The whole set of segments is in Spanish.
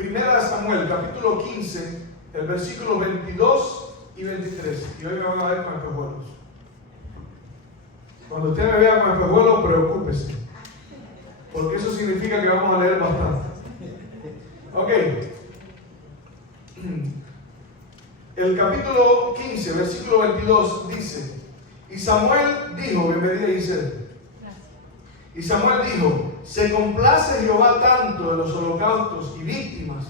Primera de Samuel, capítulo 15, el versículo 22 y 23. Y hoy me van a ver con espejuelos. Cuando usted me vea con espejuelos, preocúpese, porque eso significa que vamos a leer bastante. Ok. El capítulo 15, versículo 22 dice: y Samuel dijo, bienvenida Giselle. Y Samuel dijo: se complace Jehová tanto en los holocaustos y víctimas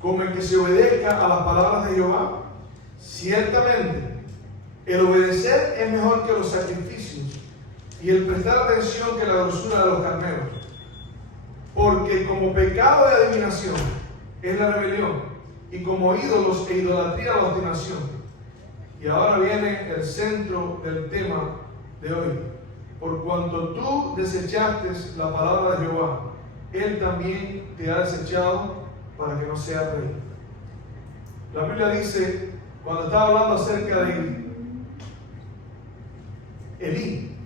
como en que se obedezca a las palabras de Jehová. Ciertamente, el obedecer es mejor que los sacrificios y el prestar atención que la grosura de los carneros. Porque como pecado de adivinación es la rebelión, y como ídolos e idolatría la obstinación. Y ahora viene el centro del tema de hoy. Por cuanto tú desechaste la palabra de Jehová, Él también te ha desechado para que no seas rey. La Biblia dice, cuando estaba hablando acerca de Elí,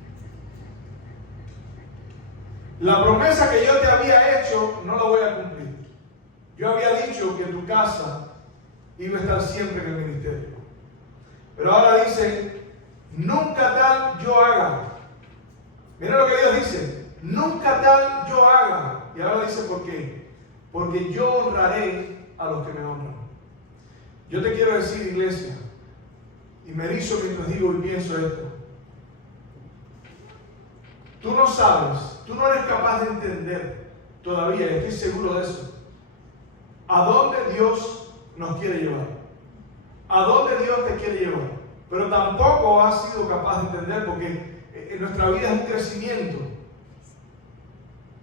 la promesa que yo te había hecho no la voy a cumplir. Yo había dicho que tu casa iba a estar siempre en el ministerio. Pero ahora dice, nunca tal yo haga. Mira lo que Dios dice, nunca tal yo haga. Y ahora dice, ¿por qué? Porque yo honraré a los que me honran. Yo te quiero decir, iglesia, y me erizo mientras digo y pienso esto. Tú no sabes, tú no eres capaz de entender todavía, estoy seguro de eso, a dónde Dios nos quiere llevar, a dónde Dios te quiere llevar. Pero tampoco has sido capaz de entender, porque en nuestra vida es un crecimiento.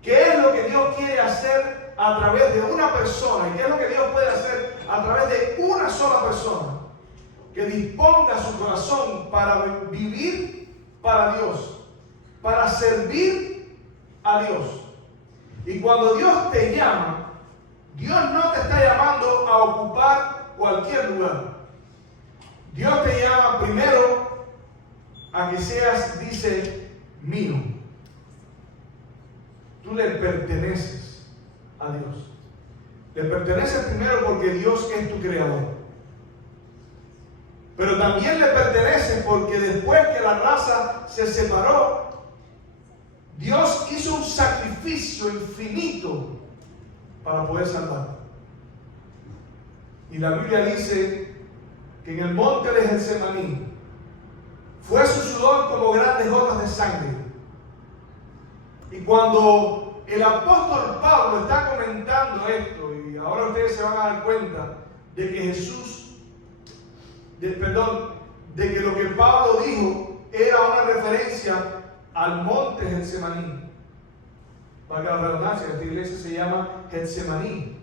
¿Qué es lo que Dios quiere hacer a través de una persona? ¿Y qué es lo que Dios puede hacer a través de una sola persona? Que disponga su corazón para vivir para Dios, para servir a Dios. Y cuando Dios te llama, Dios no te está llamando a ocupar cualquier lugar. Dios te llama primero a que seas, dice, mío. Tú le perteneces a Dios. Le perteneces primero porque Dios es tu creador. Pero también le perteneces porque después que la raza se separó, Dios hizo un sacrificio infinito para poder salvar. Y la Biblia dice que en el monte de Getsemaní fue su sudor como grandes gotas de sangre. Y cuando el apóstol Pablo está comentando esto, y ahora ustedes se van a dar cuenta de que de que lo que Pablo dijo era una referencia al monte Getsemaní. Para que la redundancia, esta iglesia se llama Getsemaní.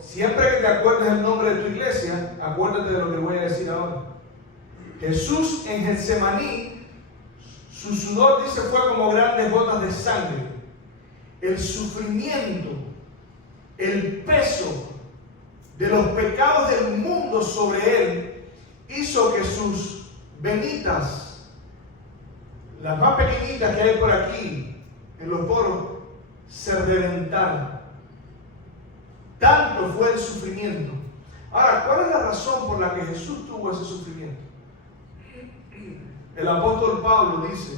Siempre que te acuerdes el nombre de tu iglesia, acuérdate de lo que voy a decir ahora. Jesús en Getsemaní, su sudor, dice, fue como grandes gotas de sangre. El sufrimiento, el peso de los pecados del mundo sobre él, hizo que sus venitas, las más pequeñitas que hay por aquí, en los poros, se reventaran. Tanto fue el sufrimiento. Ahora, ¿cuál es la razón por la que Jesús tuvo ese sufrimiento? El apóstol Pablo dice,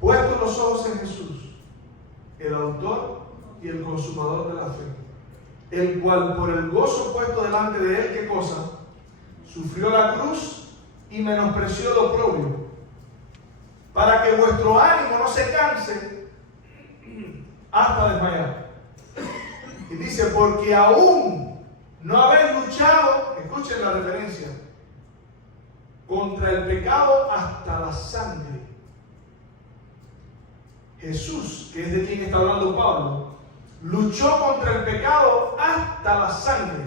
puestos los ojos en Jesús, el autor y el consumador de la fe, el cual por el gozo puesto delante de él, ¿qué cosa? Sufrió la cruz y menospreció lo oprobio, para que vuestro ánimo no se canse hasta desmayar. Y dice, porque aún no habéis luchado, escuchen la referencia, contra el pecado hasta la sangre. Jesús, que es de quien está hablando Pablo, luchó contra el pecado hasta la sangre.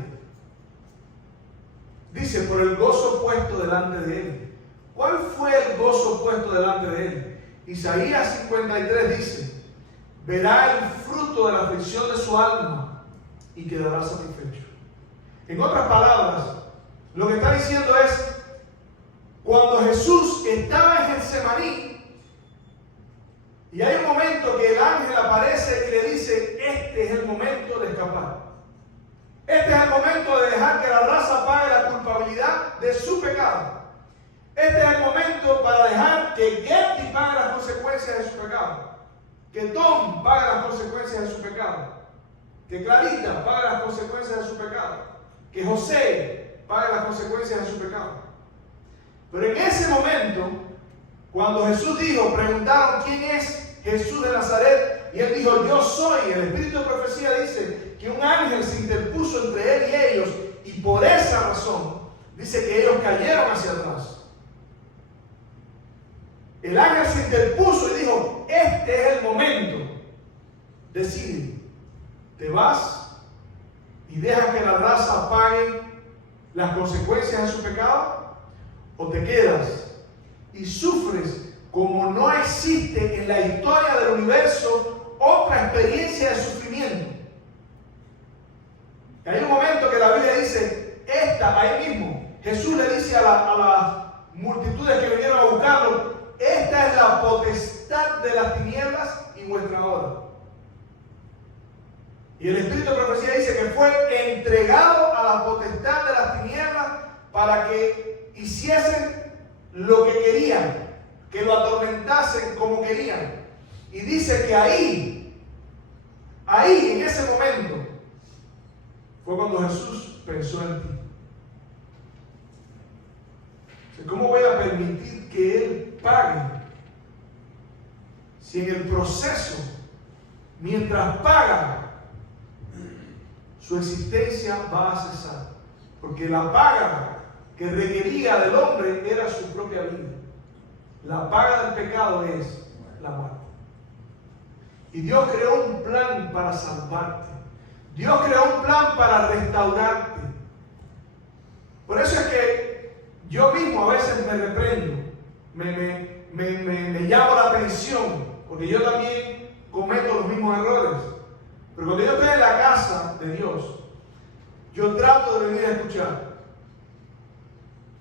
Dice, por el gozo puesto delante de él. ¿Cuál fue el gozo puesto delante de él? Isaías 53 dice, verá el fruto de la aflicción de su alma y quedará satisfecho. En otras palabras, lo que está diciendo es, cuando Jesús estaba en Getsemaní, y hay un momento que el ángel aparece y le dice, escapar. Este es el momento de dejar que la raza pague la culpabilidad de su pecado. Este es el momento para dejar que Getty pague las consecuencias de su pecado. Que Tom pague las consecuencias de su pecado. Que Clarita pague las consecuencias de su pecado. Que José pague las consecuencias de su pecado. Pero en ese momento, cuando Jesús dijo, preguntaron quién es Jesús de Nazaret, y él dijo, yo soy. El Espíritu de Profecía dice que un ángel se interpuso entre él y ellos, y por esa razón dice que ellos cayeron hacia atrás. El ángel se interpuso y dijo, este es el momento. Decide, ¿te vas y dejas que la raza pague las consecuencias de su pecado? ¿O te quedas y sufres como no existe en la historia del universo otra experiencia de sufrimiento? Y hay un momento que la Biblia dice, ahí mismo, Jesús le dice a las multitudes que vinieron a buscarlo, esta es la potestad de las tinieblas y vuestra hora. Y el Espíritu de Profecía dice que fue entregado a la potestad de las tinieblas para que hiciesen lo que querían, que lo atormentasen como querían. Y dice que ahí, en ese momento, fue cuando Jesús pensó en ti. ¿Cómo voy a permitir que Él pague si en el proceso, mientras paga, su existencia va a cesar? Porque la paga que requería del hombre era su propia vida. La paga del pecado es la muerte. Y Dios creó un plan para salvarte. Dios creó un plan para restaurarte. Por eso es que yo mismo a veces me reprendo, me llamo la atención, porque yo también cometo los mismos errores. Pero cuando yo estoy en la casa de Dios, yo trato de venir a escuchar.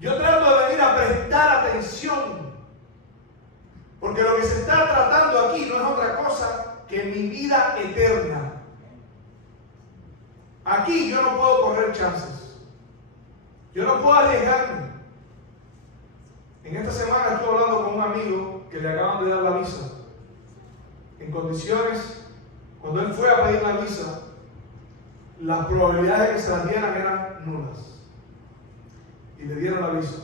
Yo trato de venir a prestar atención. Porque lo que se está tratando aquí no es otra cosa que mi vida eterna. Aquí yo no puedo correr chances. Yo no puedo arriesgarme. En esta semana estuve hablando con un amigo que le acaban de dar la visa. En condiciones, cuando él fue a pedir la visa, las probabilidades de que se la dieran eran nulas. Y le dieron la visa.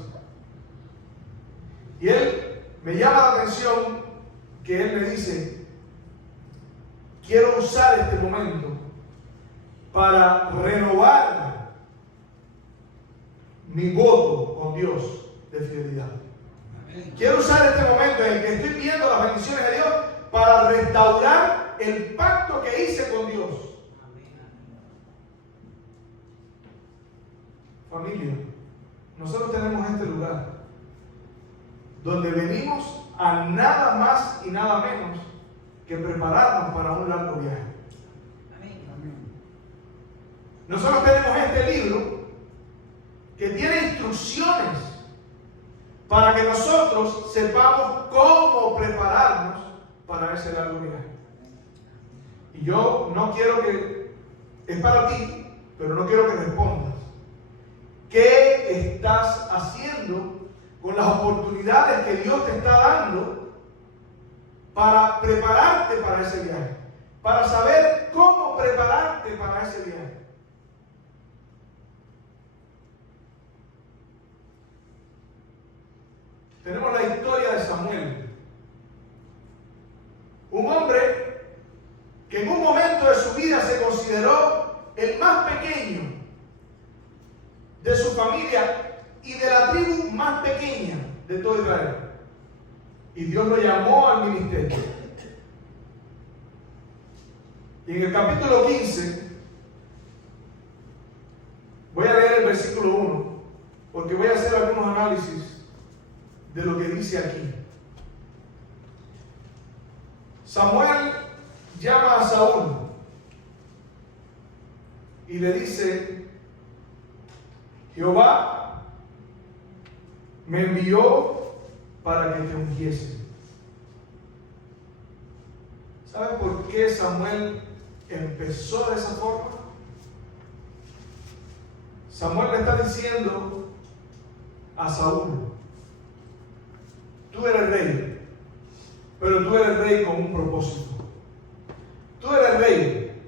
Y él me llama la atención que él me dice, quiero usar este momento para renovar mi voto con Dios de fidelidad. Quiero usar este momento en el que estoy viendo las bendiciones de Dios para restaurar el pacto que hice con Dios. Familia, nosotros tenemos este lugar donde venimos a nada más y nada menos que prepararnos para un largo viaje. Nosotros tenemos este libro que tiene instrucciones para que nosotros sepamos cómo prepararnos para ese largo viaje. Y yo no quiero que, es para ti, pero no quiero que respondas. ¿Qué estás haciendo con las oportunidades que Dios te está dando para prepararte para ese viaje? Para saber cómo prepararte para ese viaje. Tenemos la historia de Samuel. Un hombre que en un momento de su vida se consideró el más pequeño de su familia y de la tribu más pequeña de todo Israel. Y Dios lo llamó al ministerio. Y en el capítulo 15, voy a leer el versículo 1, porque voy a hacer algunos análisis de lo que dice aquí. Samuel llama a Saúl y le dice, Jehová me envió para que te ungiese. ¿Sabes por qué Samuel empezó de esa forma? Samuel le está diciendo a Saúl: tú eres rey, pero tú eres rey con un propósito. Tú eres rey,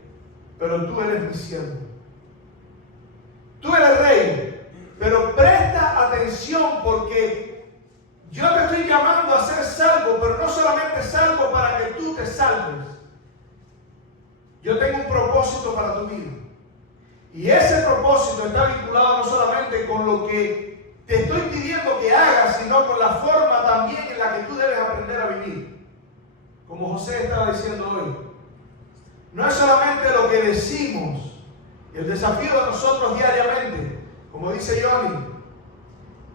pero tú eres mi siervo. Tú eres rey, pero presta atención, porque yo te estoy llamando a ser salvo, pero no solamente salvo para que tú te salves. Yo tengo un propósito para tu vida. Y ese propósito está vinculado no solamente con lo que te estoy pidiendo que hagas, sino con la forma también en la que tú debes aprender a vivir. Como José estaba diciendo hoy, no es solamente lo que decimos, el desafío de nosotros diariamente, como dice Johnny,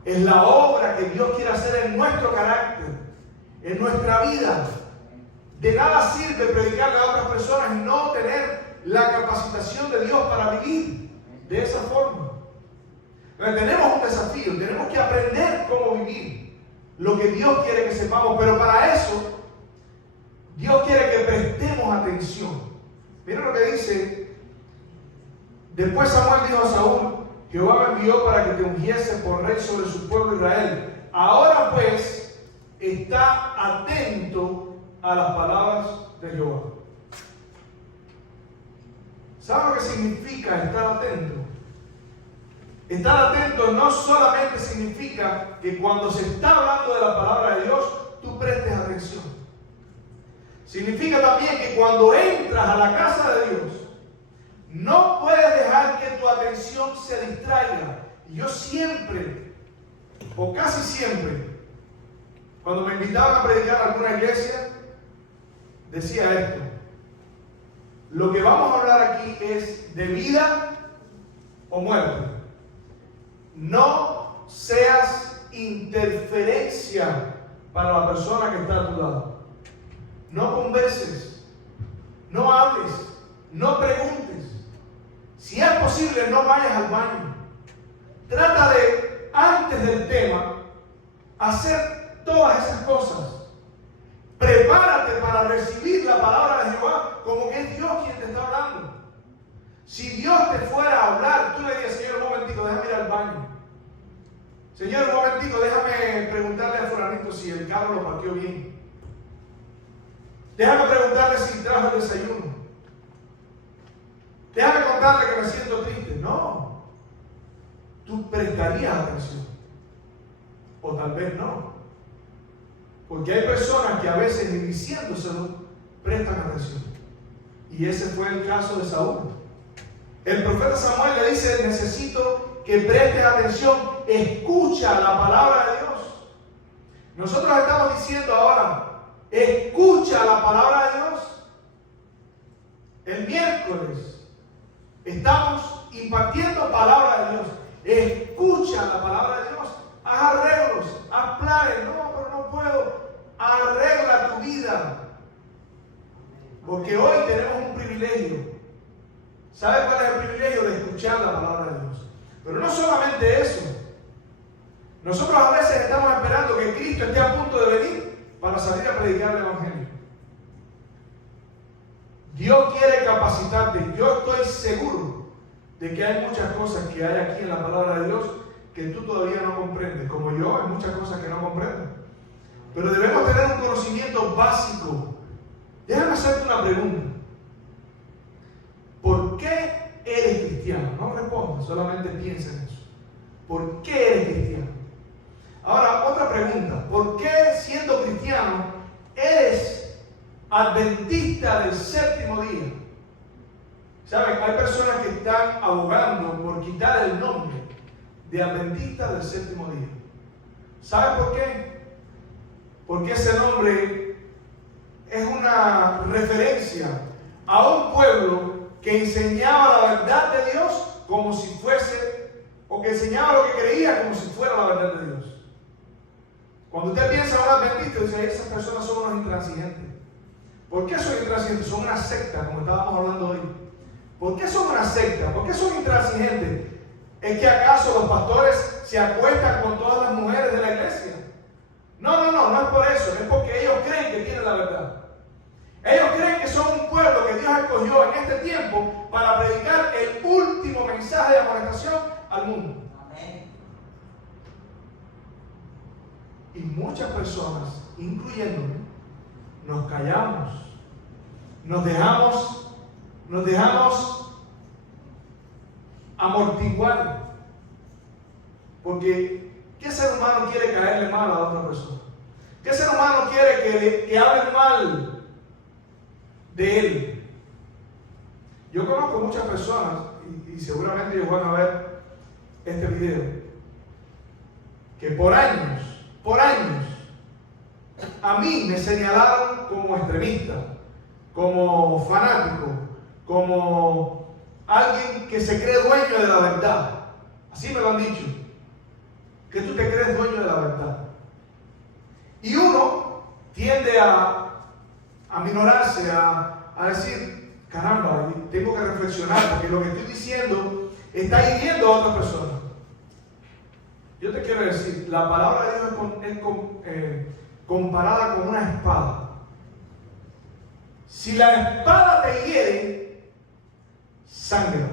es la obra que Dios quiere hacer en nuestro carácter, en nuestra vida. De nada sirve predicarle a otras personas y no tener la capacitación de Dios para vivir de esa forma. Pero tenemos un desafío, tenemos que aprender cómo vivir lo que Dios quiere que sepamos, pero para eso Dios quiere que prestemos atención. Miren lo que dice: después Samuel dijo a Saúl: Jehová me envió para que te ungiese por rey sobre su pueblo Israel. Ahora pues, está atento a las palabras de Jehová. ¿Sabe lo que significa estar atento? Estar atento no solamente significa que cuando se está hablando de la palabra de Dios, tú prestes atención. Significa también que cuando entras a la casa de Dios, no puedes dejar que tu atención se distraiga. Y yo siempre, o casi siempre, cuando me invitaban a predicar a alguna iglesia, decía esto: lo que vamos a hablar aquí es de vida o muerte. No seas interferencia para la persona que está a tu lado. No converses, no hables, no preguntes. Si es posible, no vayas al baño. Trata de, antes del tema, hacer todas esas cosas. Prepárate para recibir la palabra de Jehová como que es Dios quien te está hablando. Si Dios te fuera a hablar, tú le dirías: Señor, un momentico, déjame ir al baño. Señor, un momentico, déjame preguntarle a fulanito si el carro lo parqueó bien. Déjame preguntarle si trajo el desayuno. Déjame contarle que me siento triste. No. Tú prestarías atención. O tal vez no. Porque hay personas que a veces, ni diciéndoselo, prestan atención. Y ese fue el caso de Saúl. El profeta Samuel le dice: necesito que prestes atención, escucha la palabra de Dios. Nosotros estamos diciendo ahora: escucha la palabra de Dios. El miércoles estamos impartiendo palabra de Dios. Escucha la palabra de Dios. Haz arreglos, haz planes. No, pero no puedo. Arregla tu vida. Porque hoy tenemos un privilegio. ¿Sabes cuál es el privilegio? De escuchar la palabra de Dios. Pero no solamente eso. Nosotros a veces estamos esperando que Cristo esté a punto de venir para salir a predicar el Evangelio. Dios quiere capacitarte. Yo estoy seguro de que hay muchas cosas que hay aquí en la palabra de Dios que tú todavía no comprendes. Como yo, hay muchas cosas que no comprendo. Pero debemos tener un conocimiento básico. Déjame hacerte una pregunta. ¿Por qué eres cristiano? No respondas, solamente piensa en eso. ¿Por qué eres cristiano? Ahora, otra pregunta. ¿Por qué, siendo cristiano, eres adventista del séptimo día? ¿Saben? Hay personas que están abogando por quitar el nombre de adventista del séptimo día. ¿Saben por qué? Porque ese nombre es una referencia a un pueblo que enseñaba la verdad de Dios como si fuese, o que enseñaba lo que creía como si fuera la verdad de Dios. Cuando usted piensa en un adventista, dice: esas personas son unos intransigentes. ¿Por qué son intransigentes? Son una secta, como estábamos hablando hoy. ¿Por qué son una secta? ¿Por qué son intransigentes? ¿Es que acaso los pastores se acuestan con todas las mujeres de la iglesia? No es por eso, es porque ellos creen que tienen la verdad. Ellos creen que son un pueblo que Dios escogió en este tiempo para predicar el último mensaje de amonestación al mundo. Amén. Y muchas personas, incluyéndome, nos callamos, nos dejamos amortiguar. Porque ¿qué ser humano quiere caerle mal a otra persona? ¿Qué ser humano quiere que hablen mal de él? Yo conozco muchas personas, y seguramente ellos van a ver este video, que por años, a mí me señalaron como extremista, como fanático, como alguien que se cree dueño de la verdad. Así me lo han dicho, que tú te crees dueño de la verdad. Y uno tiende a minorarse, a decir, caramba, tengo que reflexionar porque lo que estoy diciendo está hiriendo a otra persona. Yo te quiero decir, la palabra de Dios es comparada con una espada. Si la espada te hiere, sangra.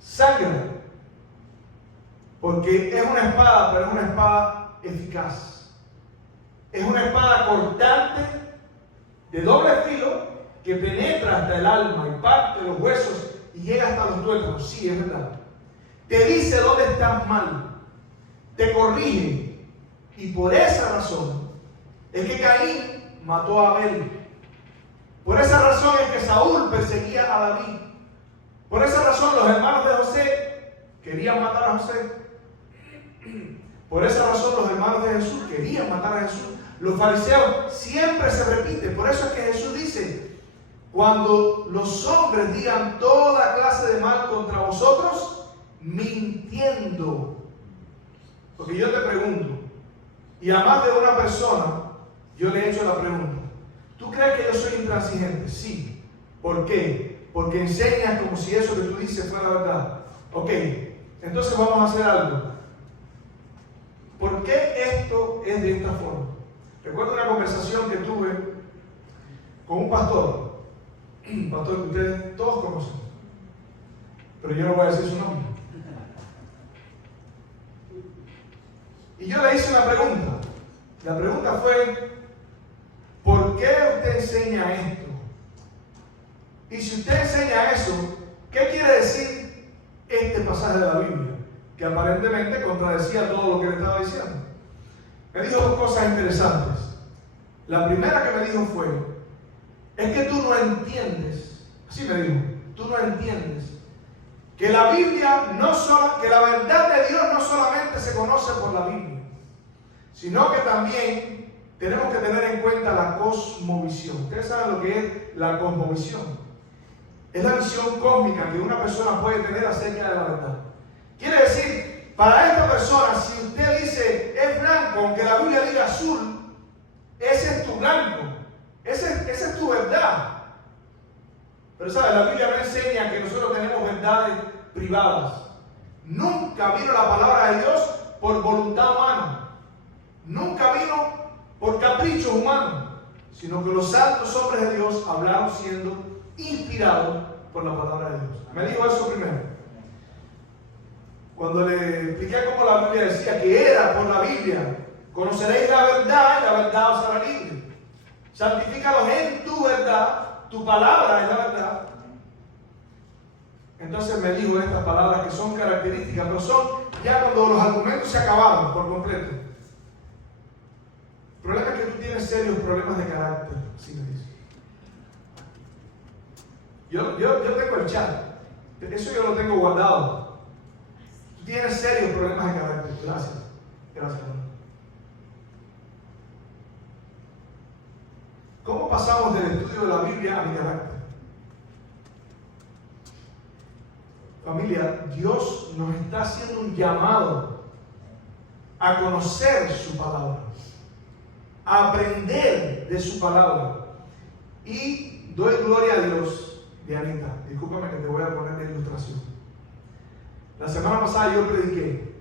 Sangra. Porque es una espada, pero es una espada eficaz. Es una espada cortante, de doble filo, que penetra hasta el alma y parte los huesos y llega hasta los tuétanos. Sí, es verdad. Te dice dónde estás mal, te corrige, y por esa razón es que Caín mató a Abel. Por esa razón es que Saúl perseguía a David. Por esa razón los hermanos de José querían matar a José. Por esa razón los hermanos de Jesús querían matar a Jesús. Los fariseos siempre se repite. Por eso es que Jesús dice: cuando los hombres digan toda clase de mal contra vosotros, mintiendo. Porque yo te pregunto, y a más de una persona yo le he hecho la pregunta: ¿tú crees que yo soy intransigente? Sí. ¿Por qué? Porque enseñas como si eso que tú dices fuera verdad. Ok, entonces vamos a hacer algo. ¿Por qué esto es de esta forma? Recuerdo una conversación que tuve con un pastor que ustedes todos conocen, pero yo no voy a decir su nombre. Y yo le hice una pregunta. La pregunta fue: ¿por qué usted enseña esto? Y si usted enseña eso, ¿qué quiere decir este pasaje de la Biblia? Que aparentemente contradecía todo lo que le estaba diciendo. Me dijo dos cosas interesantes. La primera que me dijo fue: es que tú no entiendes, así me dijo, tú no entiendes que la Biblia que la verdad de Dios no solamente se conoce por la Biblia, sino que también tenemos que tener en cuenta la cosmovisión. Ustedes saben lo que es la cosmovisión. Es la visión cósmica que una persona puede tener acerca de la verdad. Quiere decir, para esta persona, si usted dice es blanco, aunque la Biblia diga azul, ese es tu blanco, esa es tu verdad. Pero ¿sabes? La Biblia no enseña que nosotros tenemos verdades privadas. Nunca vino la palabra de Dios por voluntad humana. Nunca vino por capricho humano, sino que los santos hombres de Dios hablaron siendo inspirados por la palabra de Dios. Me dijo eso primero. Cuando le expliqué cómo la Biblia decía que era por la Biblia: conoceréis la verdad y la verdad os hará libre. Santifícalos en tu verdad, tu palabra es la verdad. Entonces me dijo estas palabras que son características, pero son ya cuando los argumentos se acabaron por completo. El problema es que tú tienes serios problemas de carácter, así me dice. Yo tengo el chat, eso yo lo tengo guardado. Tú tienes serios problemas de carácter. Gracias. Gracias. ¿Cómo pasamos del estudio de la Biblia a mi carácter? Familia, Dios nos está haciendo un llamado a conocer su palabra, a aprender de su palabra. Y doy gloria a Dios, Dianita, discúlpame que te voy a poner de ilustración. La semana pasada yo prediqué,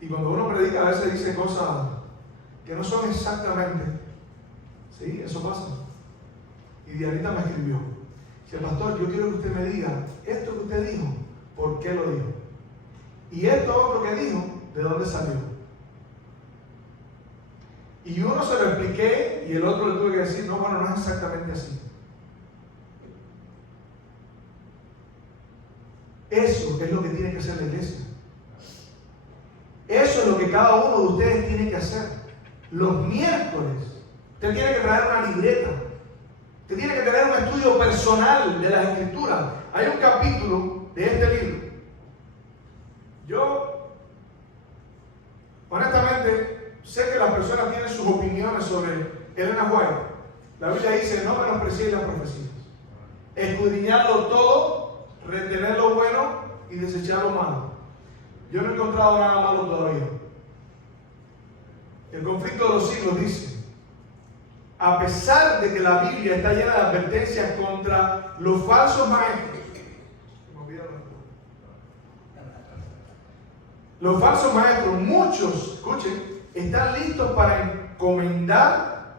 y cuando uno predica a veces dice cosas que no son exactamente, sí, eso pasa. Y Dianita me escribió: dice, pastor, yo quiero que usted me diga, esto que usted dijo, por qué lo dijo. Y esto otro que dijo, ¿de dónde salió? Y uno se lo expliqué y el otro le tuve que decir, no, bueno, no es exactamente así. Eso es lo que tiene que hacer la iglesia. Eso es lo que cada uno de ustedes tiene que hacer. Los miércoles, usted tiene que traer una libreta. Usted tiene que tener un estudio personal de las Escrituras. Hay un capítulo de este libro. Yo, honestamente, sé que las personas tienen sus opiniones sobre Elena White. La Biblia dice, no menospreciéis las profecías. Escudriñarlo todo, retener lo bueno y desechar lo malo. Yo no he encontrado nada malo todavía. El conflicto de los siglos dice, a pesar de que la Biblia está llena de advertencias contra los falsos maestros, los falsos maestros, muchos, escuchen, están listos para encomendar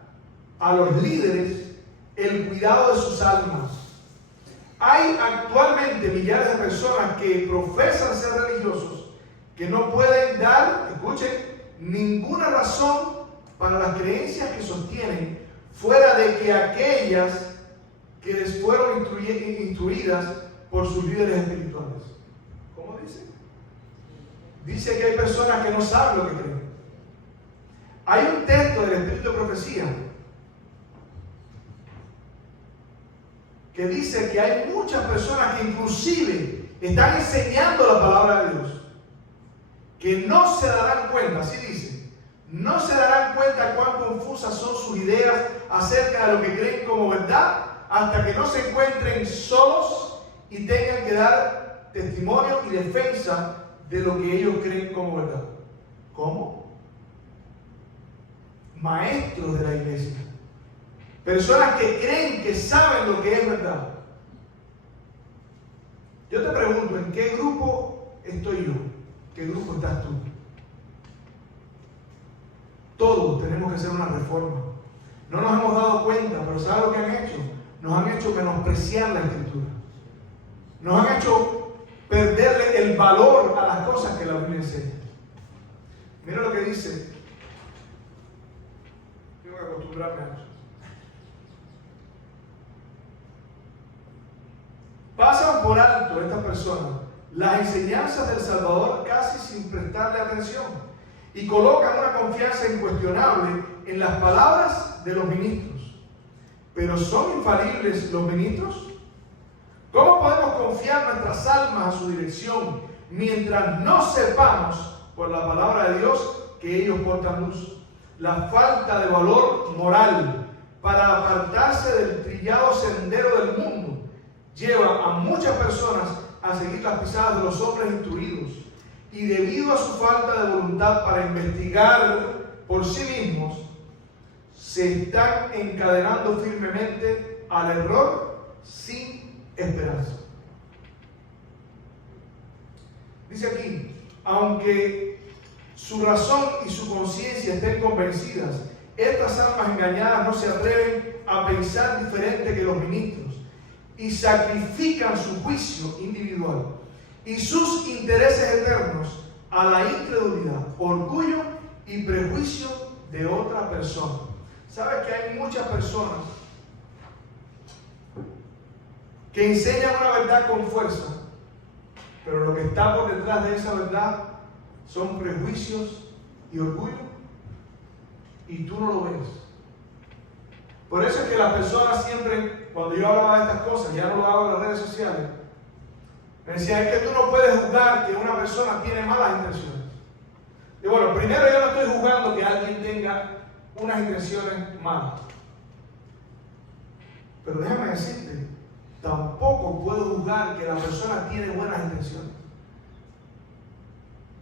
a los líderes el cuidado de sus almas. Hay actualmente millares de personas que profesan ser religiosos que no pueden dar, escuchen, ninguna razón para las creencias que sostienen fuera de que aquellas que les fueron instruidas por sus líderes espirituales. ¿Cómo dice? Dice que hay personas que no saben lo que creen. Hay un texto del Espíritu de Profecía que dice que hay muchas personas que inclusive están enseñando la palabra de Dios, que no se darán cuenta, así dice, no se darán cuenta cuán confusas son sus ideas acerca de lo que creen como verdad, hasta que no se encuentren solos y tengan que dar testimonio y defensa de lo que ellos creen como verdad. ¿Cómo? Maestros de la iglesia, personas que creen que saben lo que es verdad. Yo te pregunto, ¿en qué grupo estoy yo? ¿Qué grupo estás tú? Todos tenemos que hacer una reforma. No nos hemos dado cuenta, pero ¿sabes lo que han hecho? Nos han hecho menospreciar la Escritura. Nos han hecho perderle el valor a las cosas que la Biblia enseña. Mira lo que dice. Tengo que acostumbrarme a eso. Pasan por alto estas personas las enseñanzas del Salvador casi sin prestarle atención y colocan una confianza incuestionable en las palabras de los ministros. ¿Pero son infalibles los ministros? ¿Cómo podemos confiar nuestras almas a su dirección mientras no sepamos por la palabra de Dios que ellos portan luz? La falta de valor moral para apartarse del trillado sendero del mundo lleva a muchas personas a seguir las pisadas de los hombres instruidos, y debido a su falta de voluntad para investigar por sí mismos, se están encadenando firmemente al error sin esperanza. Dice aquí, aunque su razón y su conciencia estén convencidas, estas almas engañadas no se atreven a pensar diferente que los ministros y sacrifican su juicio individual y sus intereses eternos a la incredulidad, orgullo y prejuicio de otra persona. ¿Sabes que hay muchas personas que enseñan una verdad con fuerza, pero lo que está por detrás de esa verdad son prejuicios y orgullo, y tú no lo ves? Por eso es que las personas siempre, cuando yo hablaba de estas cosas, ya no lo hago en las redes sociales, me decían, es que tú no puedes juzgar que una persona tiene malas intenciones. Y bueno, primero yo no estoy juzgando que alguien tenga unas intenciones malas. Pero déjame decirte, tampoco puedo juzgar que la persona tiene buenas intenciones.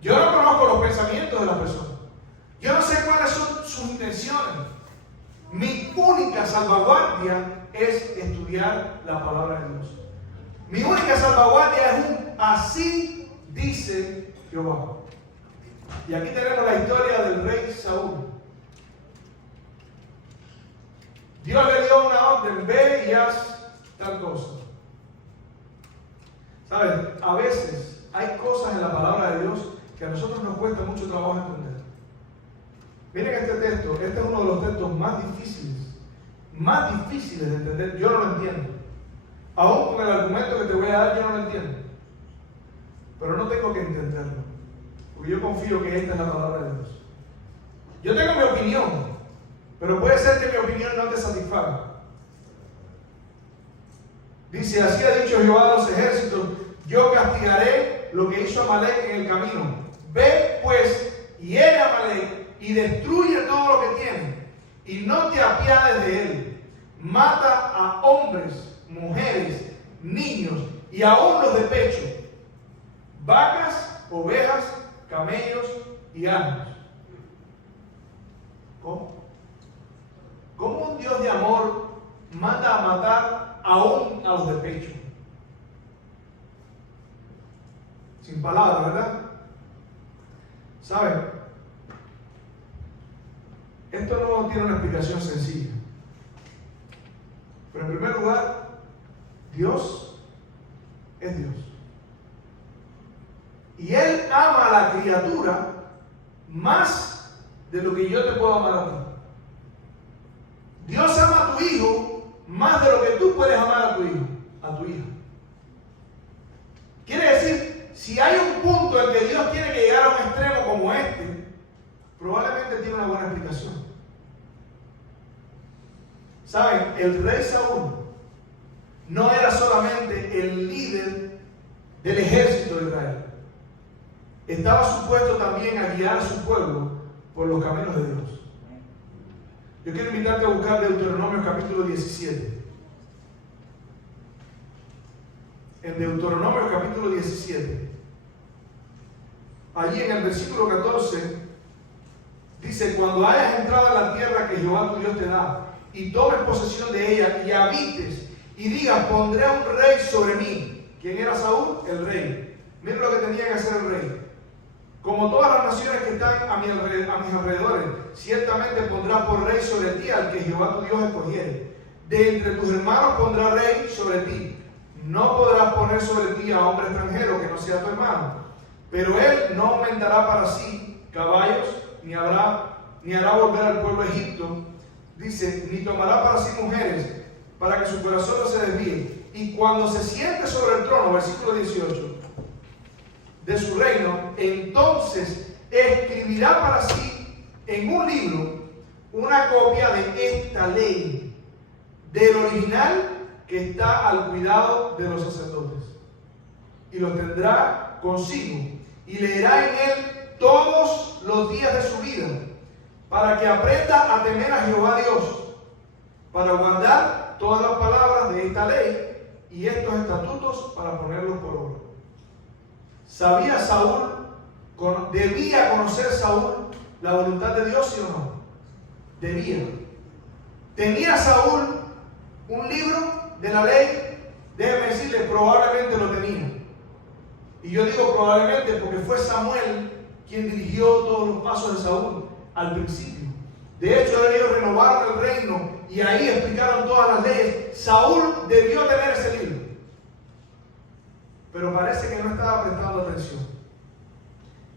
Yo no conozco los pensamientos de la persona. Yo no sé cuáles son sus intenciones. Mi única salvaguardia es estudiar la palabra de Dios. Mi única salvaguardia es un así dice Jehová. Y aquí tenemos la historia del rey Saúl. Dios le dio una orden, ve y haz tal cosa. ¿Sabes? A veces hay cosas en la palabra de Dios que a nosotros nos cuesta mucho trabajo entender. Miren este texto, este es uno de los textos más difíciles de entender. Yo no lo entiendo. Aún con el argumento que te voy a dar, yo no lo entiendo. Pero no tengo que entenderlo, porque yo confío que esta es la palabra de Dios. Yo tengo mi opinión, pero puede ser que mi opinión no te satisfaga. Dice, así ha dicho Jehová de los ejércitos, yo castigaré lo que hizo Amalek en el camino. Ve pues y hiere a Amalek y destruye todo lo que tiene, y no te apiades de él. Mata a hombres, mujeres, niños y aún los de pecho, vacas, ovejas, camellos y asnos. ¿Cómo? ¿Cómo un Dios de amor manda a matar aún a los de pecho? Sin palabras, ¿verdad? ¿Saben? Esto no tiene una explicación sencilla. Pero en primer lugar, Dios es Dios. Y Él ama a la criatura más de lo que yo te puedo amar a ti. Dios ama a tu hijo más de lo que tú puedes amar a tu hijo, a tu hija. Quiere decir, si hay un punto en que Dios tiene que llegar a un extremo como este, probablemente tiene una buena explicación. ¿Saben? El rey Saúl no era solamente el líder del ejército de Israel. Estaba supuesto también a guiar a su pueblo por los caminos de Dios. Yo quiero invitarte a buscar Deuteronomio capítulo 17. En Deuteronomio capítulo 17, allí en el versículo 14, dice, cuando hayas entrado a la tierra que Jehová tu Dios te da, y tomes posesión de ella, y habites, y digas, pondré un rey sobre mí. ¿Quién era Saúl? El rey. Miren lo que tenía que hacer el rey. Como todas las naciones que están a mis alrededores, ciertamente pondrá por rey sobre ti al que Jehová tu Dios escogiere. De entre tus hermanos pondrá rey sobre ti. No podrás poner sobre ti a hombre extranjero que no sea tu hermano. Pero él no aumentará para sí caballos, ni hará volver al pueblo de Egipto. Dice, ni tomará para sí mujeres, para que su corazón no se desvíe. Y cuando se siente sobre el trono, versículo 18, de su reino, entonces escribirá para sí en un libro una copia de esta ley, del original que está al cuidado de los sacerdotes, y lo tendrá consigo, y leerá en él todos los días de su vida, para que aprenda a temer a Jehová Dios, para guardar todas las palabras de esta ley y estos estatutos para ponerlos por obra. ¿Sabía Saúl, debía conocer Saúl la voluntad de Dios, sí o no? Debía. ¿Tenía Saúl un libro de la ley? Déjeme decirle, probablemente lo tenía. Y yo digo probablemente porque fue Samuel quien dirigió todos los pasos de Saúl al principio. De hecho, ellos renovaron el reino y ahí explicaron todas las leyes. Saúl debió tener ese libro, pero parece que no estaba prestando atención.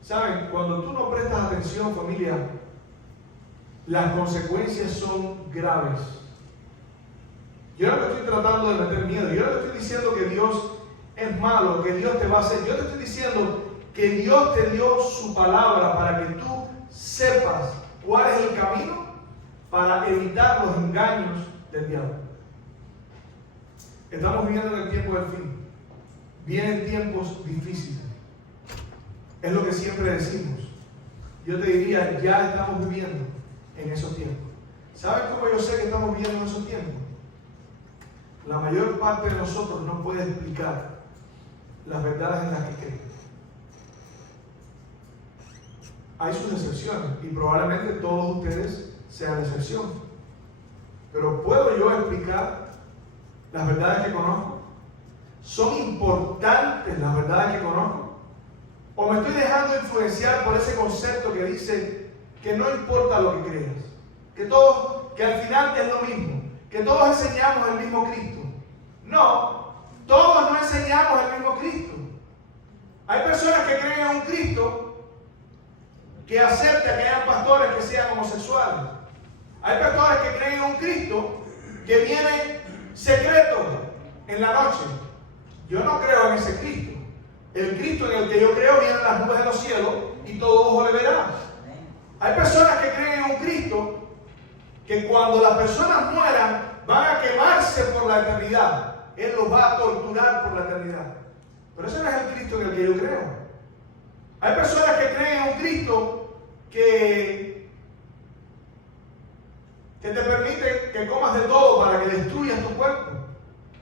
¿Saben? Cuando tú no prestas atención, familia, las consecuencias son graves. Yo no te estoy tratando de meter miedo. Yo no te estoy diciendo que Dios es malo, que Dios te va a hacer. Yo te estoy diciendo que Dios te dio su palabra para que tú sepas cuál es el camino para evitar los engaños del diablo. Estamos viviendo en el tiempo del fin. Vienen tiempos difíciles. Es lo que siempre decimos. Yo te diría, ya estamos viviendo en esos tiempos. ¿Saben cómo yo sé que estamos viviendo en esos tiempos? La mayor parte de nosotros no puede explicar las verdades en las que cree. Hay sus excepciones y probablemente todos ustedes sean la excepción. Pero ¿puedo yo explicar las verdades que conozco? ¿Son importantes las verdades que conozco? ¿O me estoy dejando influenciar por ese concepto que dice que no importa lo que creas? Que al final es lo mismo, que todos enseñamos el mismo Cristo. No, todos no enseñamos enseñamos el mismo Cristo. Hay personas que creen en un Cristo que acepta que hayan pastores que sean homosexuales. Hay pastores que creen en un Cristo que viene secreto en la noche. Yo no creo en ese Cristo. El Cristo en el que yo creo viene en las nubes de los cielos y todo ojo le verá. Hay personas que creen en un Cristo que cuando las personas mueran van a quemarse por la eternidad. Él los va a torturar por la eternidad. Pero ese no es el Cristo en el que yo creo. Hay personas que creen en un Cristo que te permite que comas de todo para que destruyas tu cuerpo.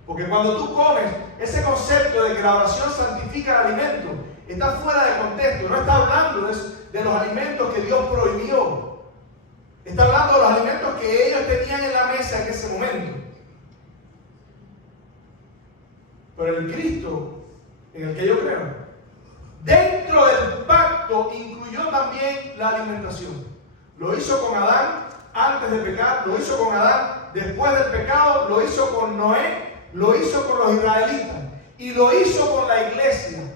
Porque cuando tú comes, ese concepto de que la oración santifica el alimento está fuera de contexto. No está hablando de los alimentos que Dios prohibió. Está hablando de los alimentos que ellos tenían en la mesa en ese momento. Pero el Cristo en el que yo creo, dentro del pacto incluyó también la alimentación. Lo hizo con Adán antes de pecar, lo hizo con Adán después del pecado, lo hizo con Noé, lo hizo con los israelitas y lo hizo con la iglesia.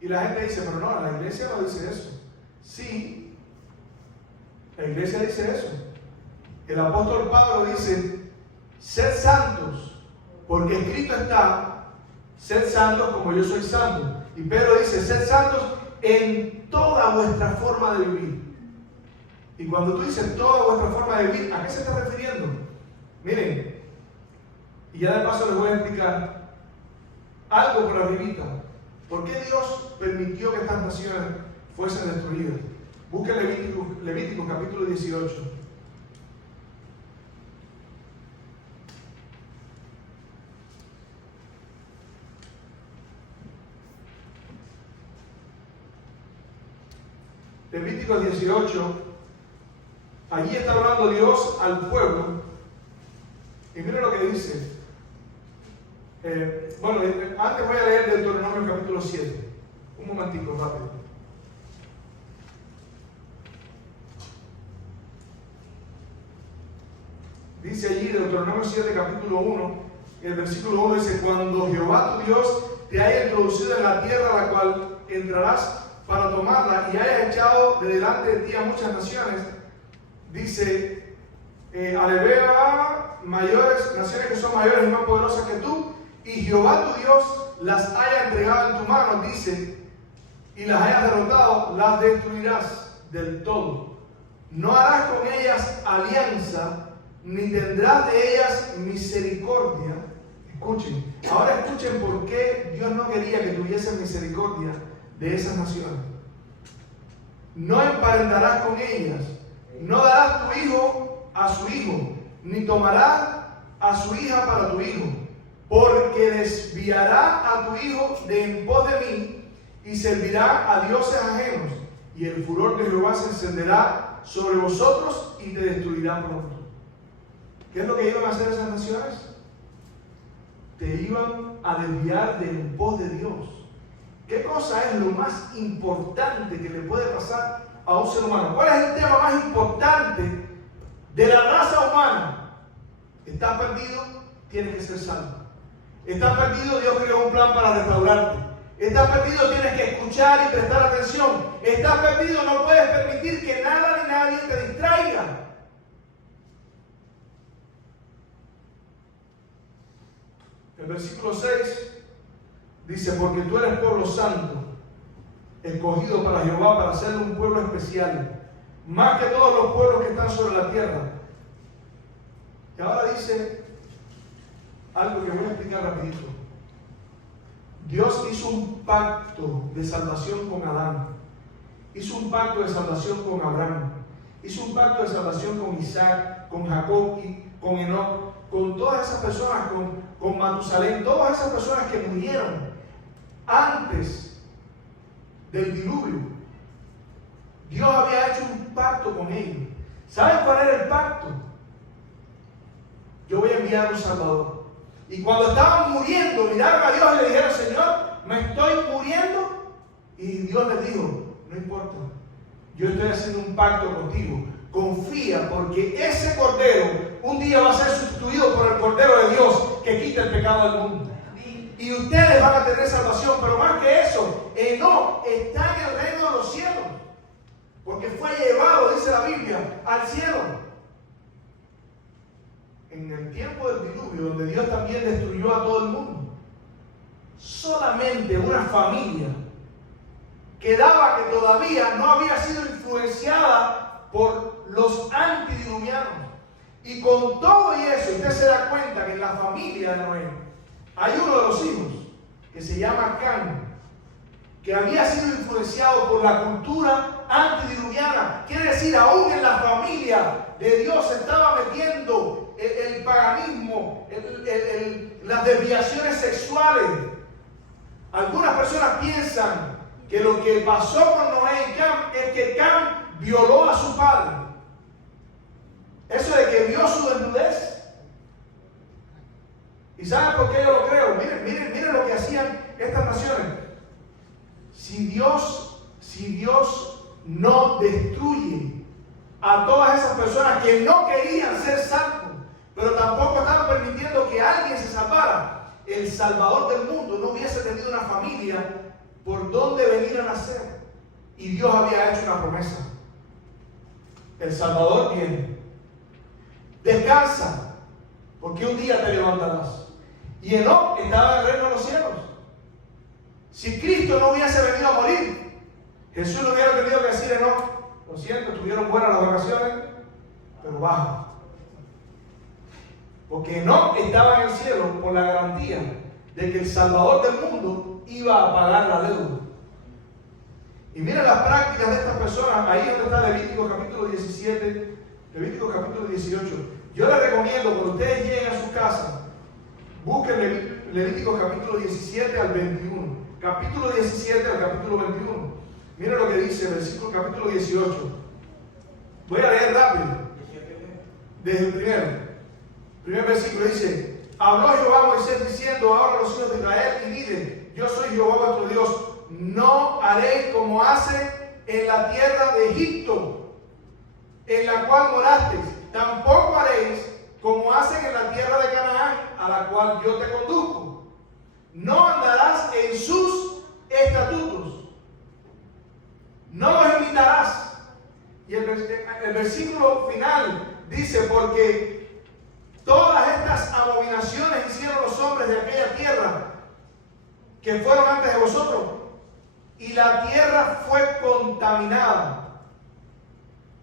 Y la gente dice, pero no, la iglesia no dice eso. Sí, la iglesia dice eso. El apóstol Pablo dice, sed santos, porque escrito está, sed santos como yo soy santo. Y Pedro dice, sed santos en toda vuestra forma de vivir. Y cuando tú dices toda vuestra forma de vivir, ¿a qué se está refiriendo? Miren, y ya de paso les voy a explicar algo por arribita. ¿Por qué Dios permitió que estas naciones fuesen destruidas? Busquen Levítico capítulo 18. Levítico 18, allí está hablando Dios al pueblo, y miren lo que dice. Antes voy a leer Deuteronomio capítulo 7, un momentico rápido. Dice allí Deuteronomio 7 capítulo 1, el versículo 1 dice, cuando Jehová tu Dios te haya introducido en la tierra a la cual entrarás para tomarla y hayas echado de delante de ti a muchas naciones, dice, Alevea, naciones que son mayores y más poderosas que tú, y Jehová tu Dios las haya entregado en tu mano, dice, y las hayas derrotado, las destruirás del todo. No harás con ellas alianza, ni tendrás de ellas misericordia. Escuchen, ahora escuchen por qué Dios no quería que tuviesen misericordia de esas naciones. No emparentarás con ellas, no darás tu hijo a su hijo, ni tomarás a su hija para tu hijo, porque desviará a tu hijo de en pos de mí y servirá a dioses ajenos, y el furor de Jehová se encenderá sobre vosotros y te destruirá pronto. ¿Qué es lo que iban a hacer esas naciones? Te iban a desviar de en pos de Dios. ¿Qué cosa es lo más importante que le puede pasar a un ser humano? ¿Cuál es el tema más importante de la raza humana? ¿Estás perdido? Tienes que ser salvo. ¿Estás perdido? Dios creó un plan para restaurarte. ¿Estás perdido? Tienes que escuchar y prestar atención. ¿Estás perdido? No puedes permitir que nada ni nadie te distraiga. El versículo 6 dice, porque tú eres pueblo santo, escogido para Jehová, para ser un pueblo especial, más que todos los pueblos que están sobre la tierra. Y ahora dice algo que voy a explicar rapidito. Dios hizo un pacto de salvación con Adán, hizo un pacto de salvación con Abraham, hizo un pacto de salvación con Isaac, con Jacob y con Enoc, con todas esas personas, con Matusalén, todas esas personas que murieron antes del diluvio. Dios había hecho un pacto con ellos. ¿Saben cuál era el pacto? Yo voy a enviar un Salvador. Y cuando estaban muriendo, miraron a Dios y le dijeron, Señor, me estoy muriendo. Y Dios les dijo, no importa, yo estoy haciendo un pacto contigo. Confía, porque ese cordero un día va a ser sustituido por el Cordero de Dios que quita el pecado del mundo. Y y ustedes van a tener salvación. Pero más que eso, Enoc está en el reino de los cielos, porque fue llevado, dice la Biblia, al cielo. En el tiempo del diluvio, donde Dios también destruyó a todo el mundo, solamente una familia quedaba que todavía no había sido influenciada por los antidiluvianos. Y con todo y eso, usted se da cuenta que en la familia de Noé hay uno de los hijos que se llama Can, que había sido influenciado por la cultura antidiluviana. Quiere decir, aún en la familia de Dios se estaba metiendo el paganismo, las desviaciones sexuales. Algunas personas piensan que lo que pasó con Noé y Cam es que Cam violó a su padre. Eso de que vio su desnudez. ¿Y saben por qué yo lo creo? Miren lo que hacían estas naciones. Si Dios no destruye a todas esas personas que no querían ser salvos, pero tampoco estaban permitiendo que alguien se salvara, el Salvador del mundo no hubiese tenido una familia por donde venir a nacer. Y Dios había hecho una promesa. El Salvador viene. Descansa, porque un día te levantarás. Y Enoc estaba en el reino de los cielos. Si Cristo no hubiese venido a morir, Jesús no hubiera tenido que decir: Enoc, lo siento, estuvieron buenas las vacaciones, pero baja. Porque Enoc estaba en el cielo por la garantía de que el Salvador del mundo iba a pagar la deuda. Y miren las prácticas de estas personas. Ahí donde está Levítico capítulo 17, Levítico capítulo 18. Yo les recomiendo, cuando ustedes lleguen a su casa, busquen Levítico capítulo 17 al 21. Capítulo 17 al capítulo 21. Miren lo que dice el versículo capítulo 18. Voy a leer rápido. Desde el primer versículo dice: habló Jehová a Moisés diciendo: ahora los hijos de Israel, y dile: yo soy Jehová vuestro Dios. No haréis como hace en la tierra de Egipto, en la cual morasteis. Tampoco haréis como hacen en la tierra de Canaán, a la cual yo te conduzco. No andarás en sus estatutos, no los imitarás. Y el versículo final dice: porque todas estas abominaciones hicieron los hombres de aquella tierra que fueron antes de vosotros, y la tierra fue contaminada.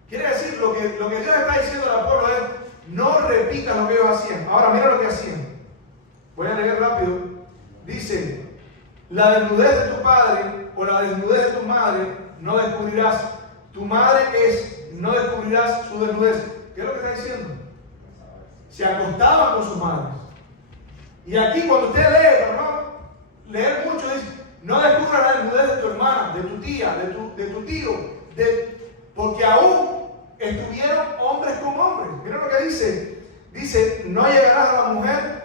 Quiere decir, lo que Dios está diciendo al pueblo es: no repitas lo que ellos hacían. Ahora mira lo que hacían. Voy a leer rápido. Dice: la desnudez de tu padre o la desnudez de tu madre no descubrirás. Tu madre no descubrirás su desnudez. ¿Qué es lo que está diciendo? Se acostaban con sus madres. Y aquí cuando usted lee, para no leer mucho, dice: no descubras la desnudez de tu hermana, de tu tía, de tu tío, porque aún estuvieron hombres con hombres. Mira lo que dice. Dice: no llegarás a la mujer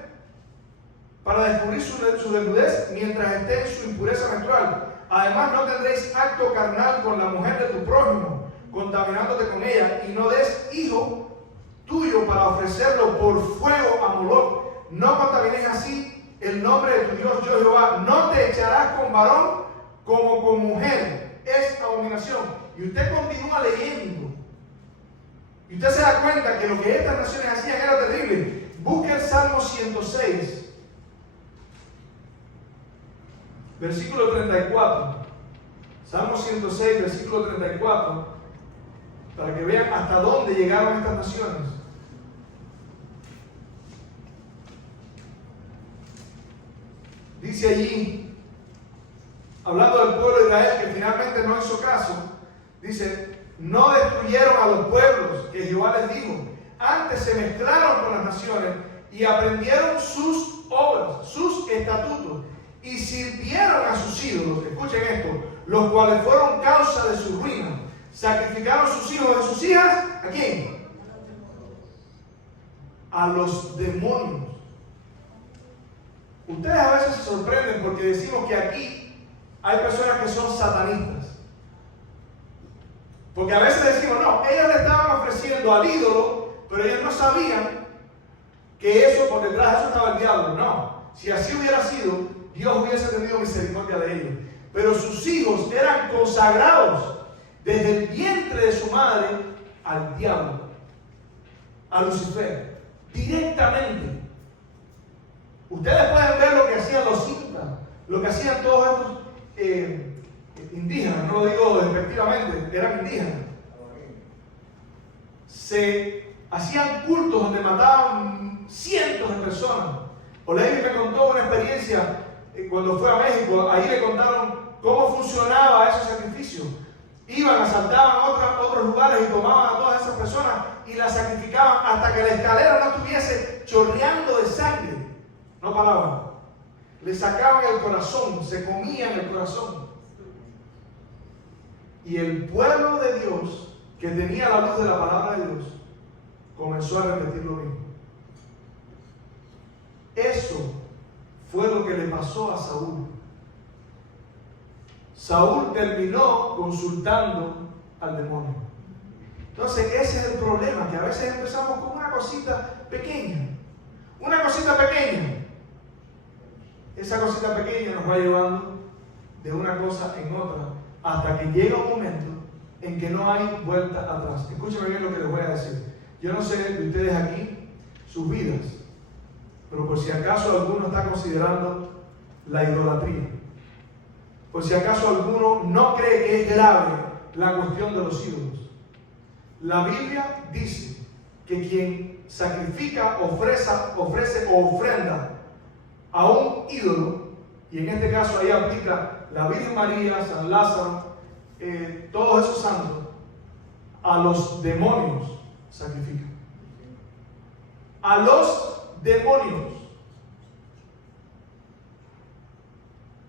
para descubrir su desnudez mientras esté en su impureza menstrual. Además, no tendréis acto carnal con la mujer de tu prójimo, contaminándote con ella, y no des hijo tuyo para ofrecerlo por fuego a Moloc. No contaminéis así el nombre de tu Dios, yo Jehová. No te echarás con varón como con mujer. Es abominación. Y usted continúa leyendo. Y usted se da cuenta que lo que estas naciones hacían era terrible. Busque el Salmo 106. Versículo 34. Salmo 106, versículo 34. Para que vean hasta dónde llegaron estas naciones. Dice allí, hablando del pueblo de Israel que finalmente no hizo caso, dice: no destruyeron a los pueblos que Jehová les dijo, antes se mezclaron con las naciones y aprendieron sus obras, sus estatutos, y sirvieron a sus ídolos. Escuchen esto: los cuales fueron causa de su ruina. Sacrificaron sus hijos y sus hijas. ¿A quién? A los demonios. Ustedes a veces se sorprenden porque decimos que aquí hay personas que son satanistas. Porque a veces decimos: no, ellos le estaban ofreciendo al ídolo, pero ellos no sabían que eso, por detrás de eso estaba el diablo. No, si así hubiera sido, Dios hubiese tenido misericordia de ellos. Pero sus hijos eran consagrados desde el vientre de su madre al diablo, a Lucifer, directamente. Ustedes pueden ver lo que hacían los incas, lo que hacían todos estos indígenas, no lo digo despectivamente, eran indígenas. Se hacían cultos donde mataban cientos de personas. Olevi me contó una experiencia cuando fue a México. Ahí le contaron cómo funcionaba ese sacrificio. Iban, asaltaban otros lugares y tomaban a todas esas personas y las sacrificaban hasta que la escalera no estuviese chorreando de sangre. No paraban. Le sacaban el corazón, se comían el corazón. Y el pueblo de Dios, que tenía la luz de la palabra de Dios, comenzó a repetir lo mismo. Eso fue lo que le pasó a Saúl. Saúl terminó consultando al demonio. Entonces ese es el problema, que a veces empezamos con una cosita pequeña. Una cosita pequeña. Esa cosita pequeña nos va llevando de una cosa en otra hasta que llega un momento en que no hay vuelta atrás. Escúcheme bien lo que les voy a decir. Yo no sé de ustedes aquí, sus vidas, pero por si acaso alguno está considerando la idolatría, por si acaso alguno no cree que es grave la cuestión de los ídolos. La Biblia dice que quien sacrifica, ofrece o ofrenda a un ídolo, y en este caso ahí aplica la Virgen María, San Lázaro, todos esos santos, a los demonios sacrifican. A los demonios.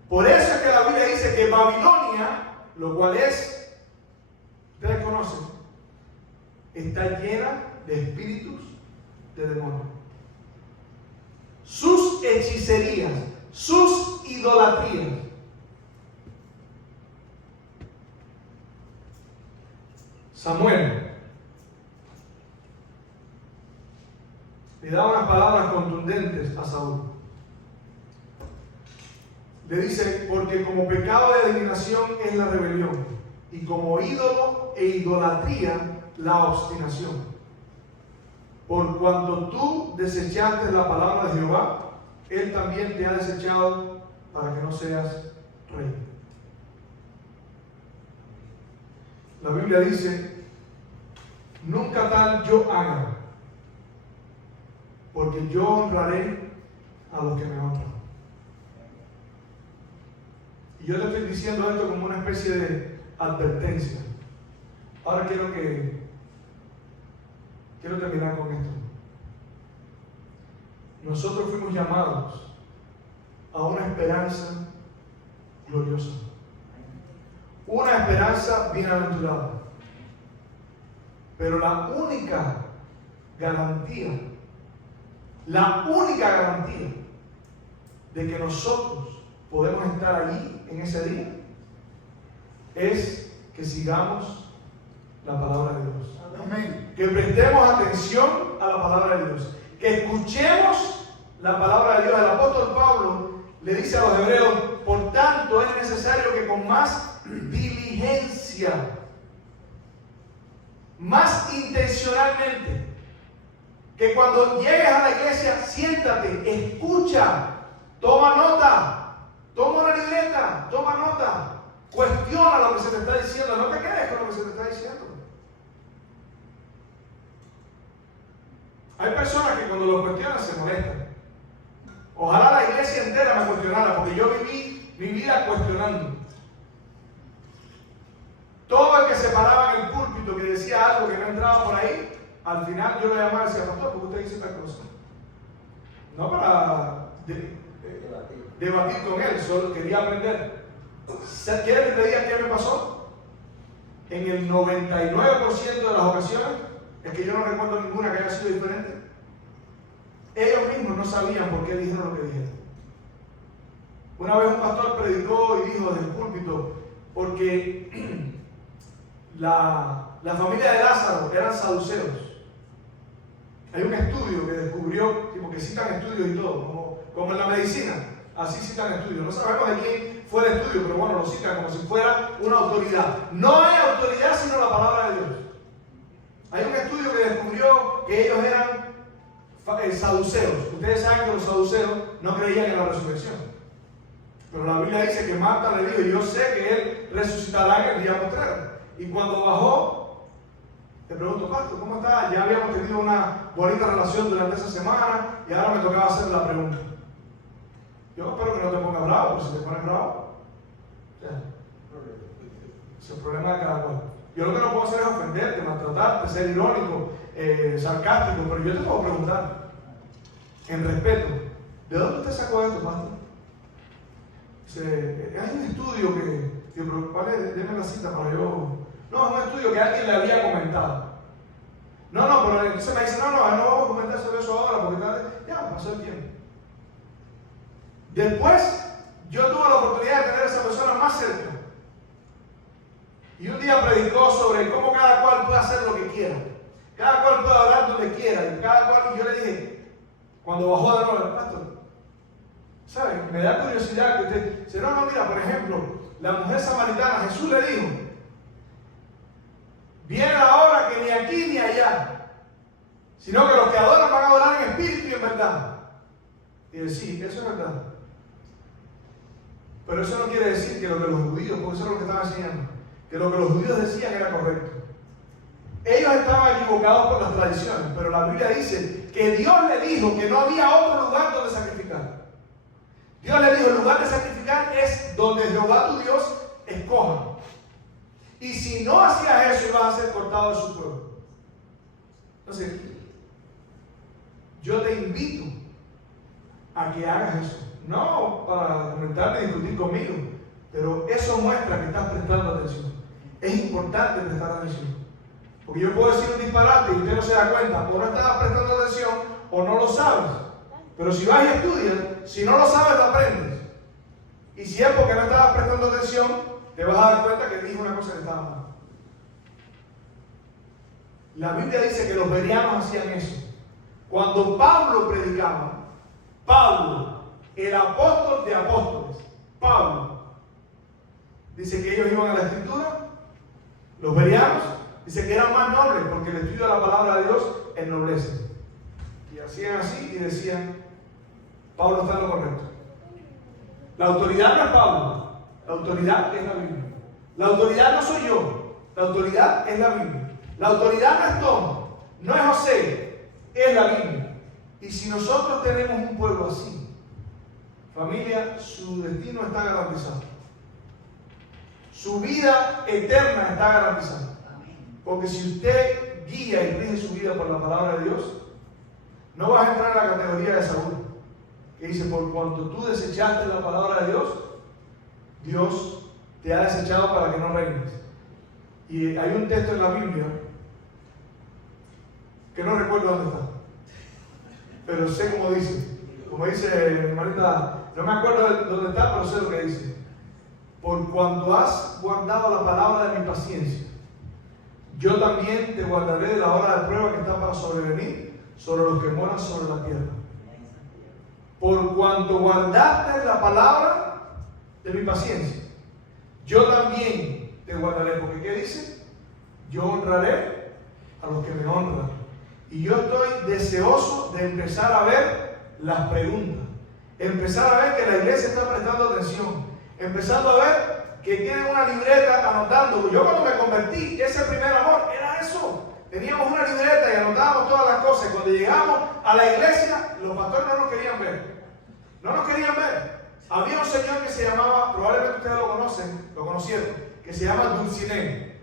Por eso es que la Biblia dice que Babilonia, lo cual es, ustedes conocen, está llena de espíritus de demonios. Sus hechicerías, sus idolatrías. Samuel le da unas palabras contundentes a Saúl. Le dice, porque como pecado de adivinación es la rebelión, y como ídolo e idolatría la obstinación. Por cuanto tú desechaste la palabra de Jehová, Él también te ha desechado para que no seas rey. La Biblia dice, nunca tal yo haga, porque yo honraré a los que me honran. Y yo te estoy diciendo esto como una especie de advertencia. Ahora quiero terminar con esto. Nosotros fuimos llamados a una esperanza gloriosa. Una esperanza bienaventurada. Pero la única garantía de que nosotros podemos estar allí en ese día es que sigamos la palabra de Dios. Amén. Que prestemos atención a la palabra de Dios. Que escuchemos la palabra de Dios. El apóstol Pablo le dice a los hebreos, por tanto es necesario que con más diligencia, más intencionalmente, que cuando llegues a la iglesia, siéntate, escucha, toma nota, toma una libreta, toma nota, cuestiona lo que se te está diciendo, no te quedes con lo que se te está diciendo. Hay personas que cuando lo cuestionan se molestan. Ojalá la iglesia entera me cuestionara, porque yo viví mi vida cuestionando. Todo el que se paraba en el púlpito que decía algo que no entraba por ahí, al final yo lo llamaba y decía, pastor, ¿por qué usted dice tal cosa? No para debatir con él, solo quería aprender. ¿Quieren que te diga qué me pasó? En el 99% de las ocasiones, es que yo no recuerdo ninguna que haya sido diferente, ellos mismos no sabían por qué dijeron lo que dijeron. Una vez un pastor predicó y dijo desde el púlpito, porque la familia de Lázaro eran saduceos. Hay un estudio que descubrió, porque citan estudios y todo, como en la medicina. así citan estudios. No sabemos de quién fue el estudio, pero bueno, lo citan como si fuera una autoridad. No hay autoridad sino la palabra de Dios. Hay un estudio que descubrió que ellos eran saduceos. Ustedes saben que los saduceos no creían en la resurrección. Pero la Biblia dice que Marta le dijo, yo sé que Él resucitará en el día postrero. Y cuando bajó, le pregunto, pastor, ¿cómo está? Ya habíamos tenido una bonita relación durante esa semana y ahora me tocaba hacer la pregunta. Yo espero que no te pongas bravo, pero si te pones bravo, es el problema de cada cual. Yo lo que no puedo hacer es ofenderte, maltratarte, ser irónico, sarcástico, pero yo te puedo preguntar, en respeto, ¿de dónde usted sacó esto, pastor? Hay un estudio pero ¿cuál es? Deme la cita para yo. No, es un estudio que alguien le había comentado. No, pero entonces me dice, no vamos a comentar sobre eso ahora, porque ya pasó el tiempo. Después, yo tuve la oportunidad de tener a esa persona más cerca. Y un día predicó sobre cómo cada cual puede hacer lo que quiera. Cada cual puede hablar donde quiera. Y yo le dije, cuando bajó de nuevo el pastor, ¿saben? Me da curiosidad que usted dice, no, mira, por ejemplo, la mujer samaritana, Jesús le dijo, viene la hora que ni aquí ni allá, sino que los que adoran van a adorar en espíritu y en verdad. Y él, sí, eso es verdad. Pero eso no quiere decir que lo que los judíos, porque eso es lo que estaba enseñando, que lo que los judíos decían era correcto. Ellos estaban equivocados por las tradiciones, pero la Biblia dice que Dios le dijo que no había otro lugar donde sacrificar. Dios le dijo, el lugar de sacrificar es donde Jehová tu Dios escoja. Y si no hacías eso, ibas a ser cortado de su pueblo. Entonces, yo te invito a que hagas eso. No para comentar ni discutir conmigo, pero eso muestra que estás prestando atención. Es importante prestar atención. Porque yo puedo decir un disparate y usted no se da cuenta, o no estás prestando atención, o no lo sabes. Pero si vas y estudias, si no lo sabes, lo aprendes. Y si es porque no estabas prestando atención, te vas a dar cuenta que dijo una cosa que estaba mal. La Biblia dice que los bereanos hacían eso. Cuando Pablo predicaba, Pablo, el apóstol de apóstoles, Pablo, dice que ellos iban a la escritura, los bereanos, dice que eran más nobles porque el estudio de la palabra de Dios ennoblece. Y hacían así y decían, Pablo está en lo correcto. La autoridad no es Pablo, la autoridad es la Biblia. La autoridad no soy yo, la autoridad es la Biblia. La autoridad no es Tom, no es José, es la Biblia. Y si nosotros tenemos un pueblo así, familia, su destino está garantizado. Su vida eterna está garantizada. Porque si usted guía y rige su vida por la palabra de Dios, no vas a entrar en la categoría de Saúl, que dice, por cuanto tú desechaste la palabra de Dios, Dios te ha desechado para que no reines. Y hay un texto en la Biblia, que no recuerdo dónde está, pero sé cómo dice. Como dice mi hermanita, no me acuerdo de dónde está, pero sé lo que dice. Por cuanto has guardado la palabra de mi paciencia, yo también te guardaré de la hora de prueba que está para sobrevenir sobre los que moran sobre la tierra. Por cuanto guardaste la palabra de mi paciencia, yo también te guardaré. Porque ¿qué dice? Yo honraré a los que me honran. Y yo estoy deseoso de empezar a ver las preguntas. Empezar a ver que la iglesia está prestando atención. Empezando a ver que tienen una libreta anotando. Yo cuando me convertí, ese primer amor era eso. Teníamos una libreta y anotábamos todas las cosas. Cuando llegamos a la iglesia, los pastores no nos querían ver. No nos querían ver. Había un señor que se llamaba, probablemente ustedes lo conocieron, que se llama Dulcinea.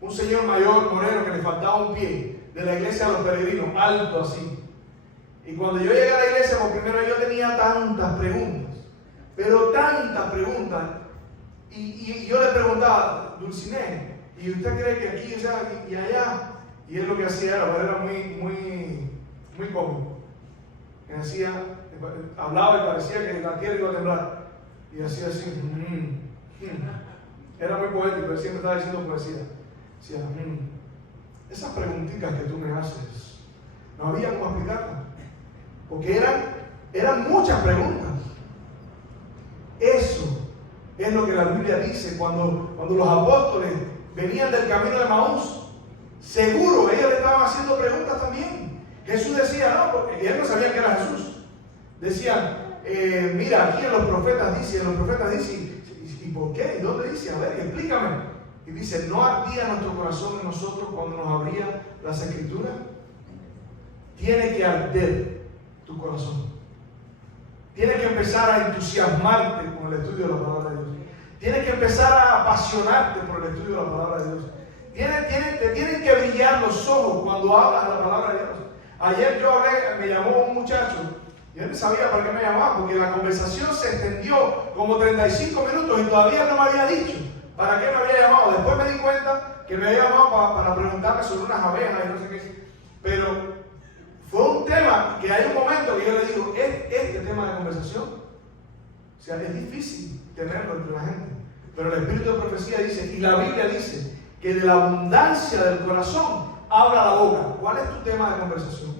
Un señor mayor, moreno, que le faltaba un pie, de la iglesia de los peregrinos, alto así. Y cuando yo llegué a la iglesia por primera vez, yo tenía tantas preguntas, pero tantas preguntas. Y yo le preguntaba, Dulcinea, ¿y usted cree que aquí y allá? Y él lo que hacía era muy cómico. Me hacía, hablaba y parecía que la tierra iba a temblar. Y hacía así. Era muy poético, él siempre estaba diciendo poesía. Decía, esas preguntitas que tú me haces, no había cómo explicarlas. Porque eran muchas preguntas. Es lo que la Biblia dice cuando los apóstoles venían del camino de Maús. Seguro, ellos le estaban haciendo preguntas también. Jesús decía, no, porque ellos no sabían que era Jesús. Decían, mira, aquí en los profetas dice, ¿y por qué? ¿Y dónde dice? A ver, explícame. Y dice, ¿no ardía nuestro corazón en nosotros cuando nos abría las Escrituras? Tiene que arder tu corazón. Tienes que empezar a entusiasmarte con el estudio de la palabra de Dios. Tienes que empezar a apasionarte por el estudio de la palabra de Dios. Te tienen que brillar los ojos cuando hablas de la palabra de Dios. Ayer yo hablé, me llamó un muchacho. Yo no sabía para qué me llamaba, porque la conversación se extendió como 35 minutos y todavía no me había dicho para qué me había llamado. Después me di cuenta que me había llamado para preguntarme sobre unas abejas y no sé qué. Pero fue un tema que hay un momento que yo le digo, este tema de conversación, o sea, es difícil tenerlo entre la gente. Pero el Espíritu de Profecía dice, y la Biblia dice, que de la abundancia del corazón habla la boca. ¿Cuál es tu tema de conversación?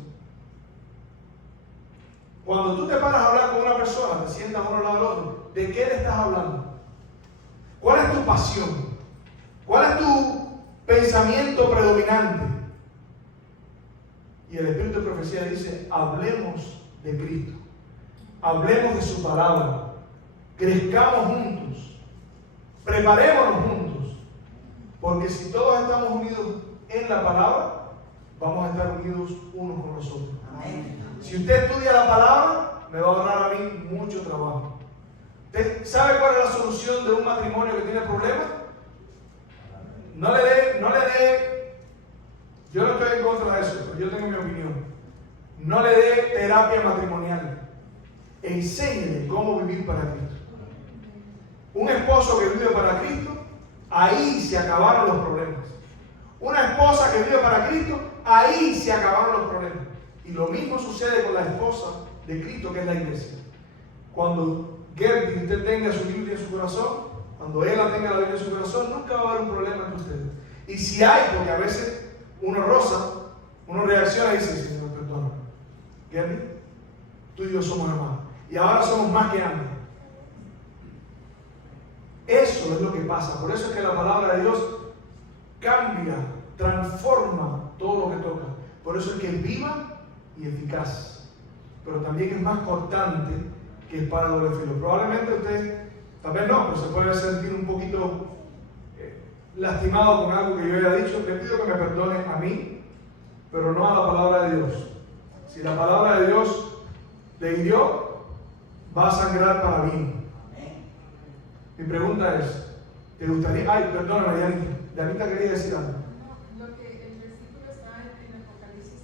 Cuando tú te paras a hablar con una persona, te sientas uno al lado del otro, ¿de qué le estás hablando? ¿Cuál es tu pasión? ¿Cuál es tu pensamiento predominante? Y el Espíritu de Profecía dice, hablemos de Cristo, hablemos de su palabra, crezcamos juntos, preparémonos juntos, porque si todos estamos unidos en la palabra, vamos a estar unidos unos con los otros. Amén. Si usted estudia la palabra, me va a ahorrar a mí mucho trabajo. ¿Usted sabe cuál es la solución de un matrimonio que tiene problemas? No le dé, yo no estoy en contra de eso, pero yo tengo mi opinión. No le dé terapia matrimonial. Enséñele cómo vivir para Cristo. Un esposo que vive para Cristo, ahí se acabaron los problemas. Una esposa que vive para Cristo, ahí se acabaron los problemas. Y lo mismo sucede con la esposa de Cristo, que es la iglesia. Cuando Gertie usted tenga su Biblia en su corazón, cuando ella tenga la Biblia en su corazón, nunca va a haber un problema entre ustedes. Y si hay, porque a veces uno roza, uno reacciona y dice, Señor, perdona. Gertie, tú y yo somos hermanos. Y ahora somos más que antes. Eso es lo que pasa. Por eso es que la palabra de Dios cambia, transforma todo lo que toca. Por eso es que es viva y eficaz. Pero también es más cortante que espada de doble filo. Probablemente usted, tal vez no, pero se puede sentir un poquito lastimado con algo que yo haya dicho. Le pido que me perdone a mí, pero no a la palabra de Dios. Si la palabra de Dios le hirió, va a sangrar para bien. Mi pregunta es, ¿te gustaría? Ay, perdóname, Yanita. Yanita quería decir algo. No, lo que el versículo está en Apocalipsis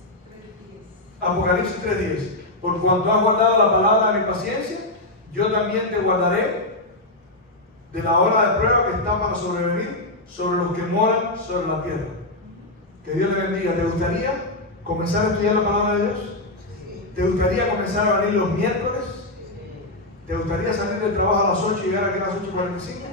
3:10. Apocalipsis 3:10. Por cuanto has guardado la palabra de mi paciencia, yo también te guardaré de la hora de prueba que está para sobrevenir sobre los que moran sobre la tierra. Que Dios le bendiga. ¿Te gustaría comenzar a estudiar la palabra de Dios? ¿Te gustaría comenzar a venir los miércoles? ¿Te gustaría salir del trabajo a las 8 y llegar aquí a las 8:45?